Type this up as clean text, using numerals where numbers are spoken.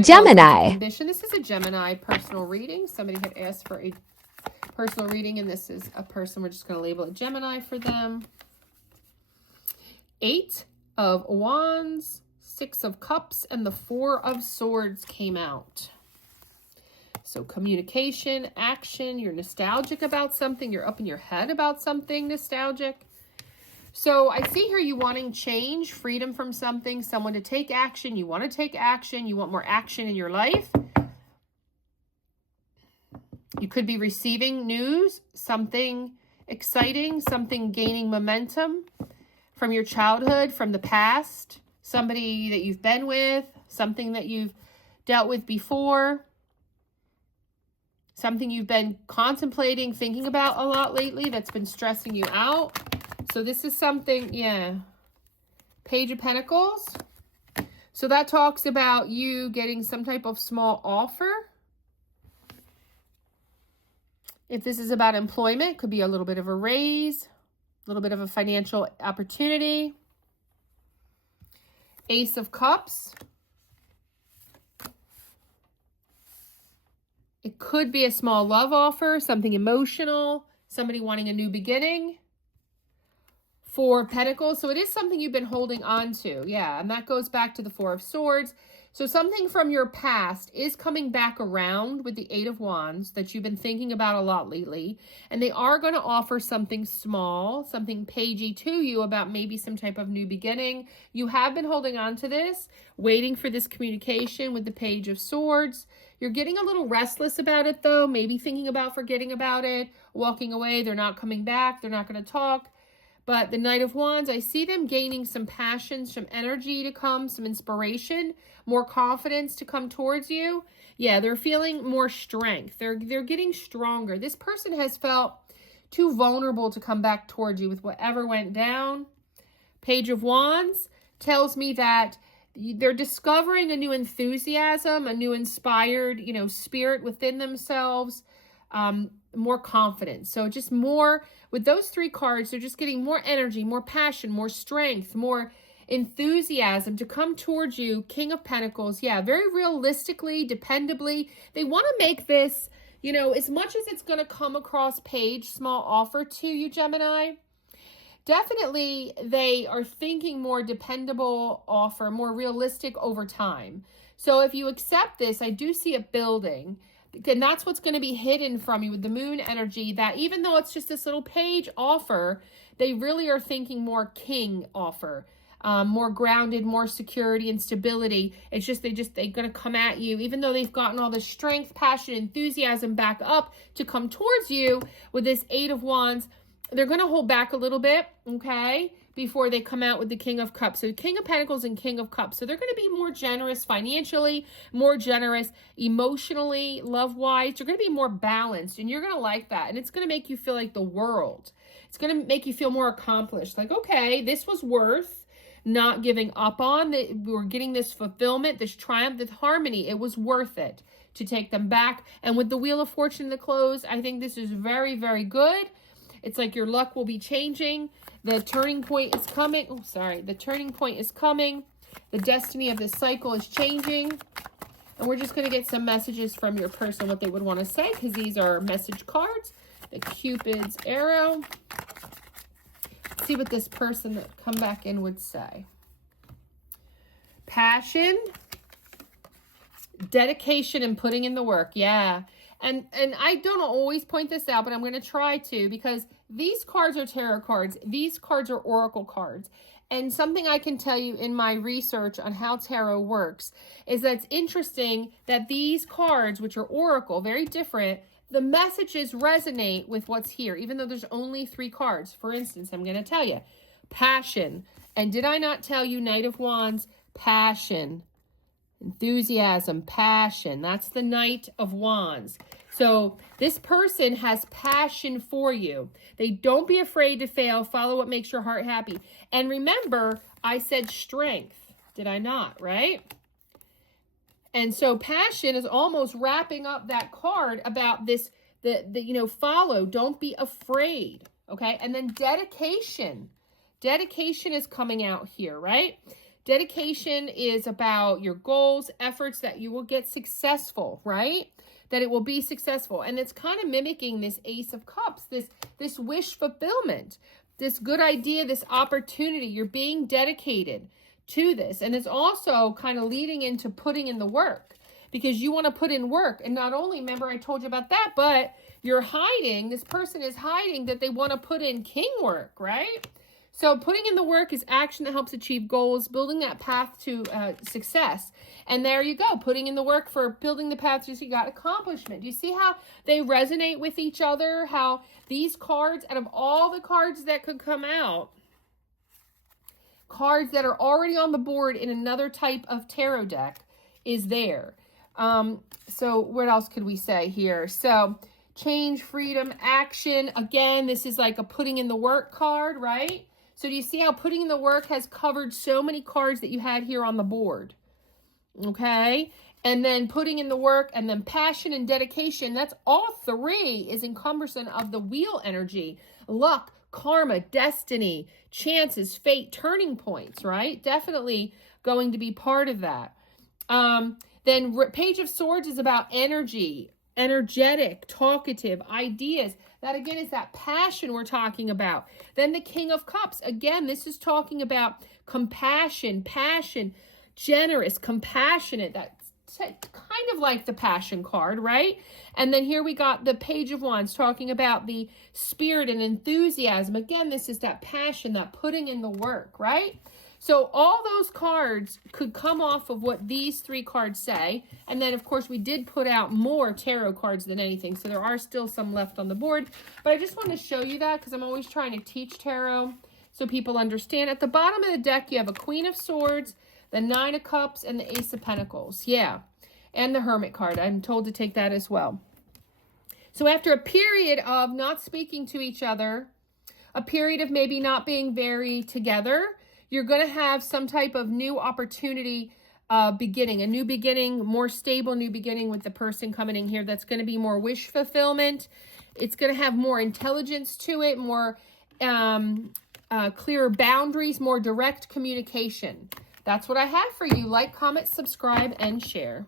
Gemini. Kimbition. This is a Gemini personal reading. Somebody had asked for a personal reading, and this is a person. We're just going to label it Gemini for them. 8 of Wands, 6 of Cups, and the 4 of Swords came out. So communication, action, you're nostalgic about something, you're up in your head about something nostalgic. So I see here you wanting change, freedom from something, someone to take action. You want to take action. You want more action in your life. You could be receiving news, something exciting, something gaining momentum from your childhood, from the past, somebody that you've been with, something that you've dealt with before, something you've been contemplating, thinking about a lot lately that's been stressing you out. So this is something, yeah. Page of Pentacles. So that talks about you getting some type of small offer. If this is about employment, could be a little bit of a raise, a little bit of a financial opportunity. Ace of Cups. It could be a small love offer, something emotional, somebody wanting a new beginning. 4 of Pentacles. So it is something you've been holding on to. Yeah, and that goes back to the 4 of Swords. So something from your past is coming back around with the 8 of Wands that you've been thinking about a lot lately. And they are going to offer something small, something pagey to you about maybe some type of new beginning. You have been holding on to this, waiting for this communication with the Page of Swords. You're getting a little restless about it though, maybe thinking about forgetting about it, walking away. They're not coming back. They're not going to talk. But the Knight of Wands, I see them gaining some passion, some energy to come, some inspiration, more confidence to come towards you. Yeah, they're feeling more strength. They're getting stronger. This person has felt too vulnerable to come back towards you with whatever went down. Page of Wands tells me that they're discovering a new enthusiasm, a new inspired, spirit within themselves. More confidence. So just more with those 3 cards, they're just getting more energy, more passion, more strength, more enthusiasm to come towards you. King of Pentacles. Yeah, very realistically, dependably. They want to make this, as much as it's going to come across page, small offer to you, Gemini. Definitely, they are thinking more dependable offer, more realistic over time. So if you accept this, I do see it building. And that's what's going to be hidden from you with the moon energy, that even though it's just this little page offer, they really are thinking more king offer, more grounded, more security and stability. It's just, they're going to come at you, even though they've gotten all the strength, passion, enthusiasm back up to come towards you with this 8 of Wands. They're going to hold back a little bit, okay, before they come out with the King of Cups. So King of Pentacles and King of Cups. So they're going to be more generous financially, more generous emotionally, love-wise. You're going to be more balanced, and you're going to like that. And it's going to make you feel like the world. It's going to make you feel more accomplished. Like, okay, this was worth not giving up on. We're getting this fulfillment, this triumph, this harmony. It was worth it to take them back. And with the Wheel of Fortune in the close, I think this is very, very good. It's like your luck will be changing. The turning point is coming. Oh, sorry. The turning point is coming. The destiny of this cycle is changing. And we're just going to get some messages from your person, what they would want to say, because these are message cards. The Cupid's arrow. Let's see what this person that come back in would say. Passion. Dedication and putting in the work. Yeah. And I don't always point this out, but I'm going to try to, because these cards are tarot cards. These cards are oracle cards. And something I can tell you in my research on how tarot works is that it's interesting that these cards, which are oracle, very different, the messages resonate with what's here, even though there's only 3 cards. For instance, I'm going to tell you, passion. And did I not tell you, Knight of Wands, passion? Enthusiasm, passion. That's the Knight of Wands. So this person has passion for you. They don't be afraid to fail. Follow what makes your heart happy. And remember, I said strength. Did I not, right? And so passion is almost wrapping up that card about this, follow. Don't be afraid. Okay. And then dedication. Dedication is coming out here, right? Dedication is about your goals, efforts, that you will get successful, right? That it will be successful. And it's kind of mimicking this Ace of Cups, this wish fulfillment, this good idea, this opportunity. You're being dedicated to this. And it's also kind of leading into putting in the work, because you want to put in work. And not only, remember I told you about that, but you're hiding, this person is hiding that they want to put in king work, right? So putting in the work is action that helps achieve goals, building that path to success. And there you go, putting in the work for building the path to, so you got accomplishment. Do you see how they resonate with each other? How these cards, out of all the cards that could come out, cards that are already on the board in another type of tarot deck is there. So what else could we say here? So change, freedom, action. Again, this is like a putting in the work card, right? So do you see how putting in the work has covered so many cards that you had here on the board? Okay. And then putting in the work, and then passion and dedication. That's all three is encompassing of the wheel energy. Luck, karma, destiny, chances, fate, turning points, right? Definitely going to be part of that. Then Page of Swords is about energy, energetic, talkative, ideas. That again is that passion we're talking about. Then the King of Cups. Again, this is talking about compassion, passion, generous, compassionate. That's kind of like the Passion card, right? And then here we got the Page of Wands talking about the spirit and enthusiasm. Again, this is that passion, that putting in the work, right? So all those cards could come off of what these three cards say. And then, of course, we did put out more tarot cards than anything. So there are still some left on the board. But I just want to show you that because I'm always trying to teach tarot so people understand. At the bottom of the deck, you have a Queen of Swords, the Nine of Cups, and the Ace of Pentacles. Yeah. And the Hermit card. I'm told to take that as well. So after a period of not speaking to each other, a period of maybe not being very together, you're going to have some type of new opportunity beginning, a new beginning, more stable new beginning with the person coming in here. That's going to be more wish fulfillment. It's going to have more intelligence to it, more clearer boundaries, more direct communication. That's what I have for you. Like, comment, subscribe, and share.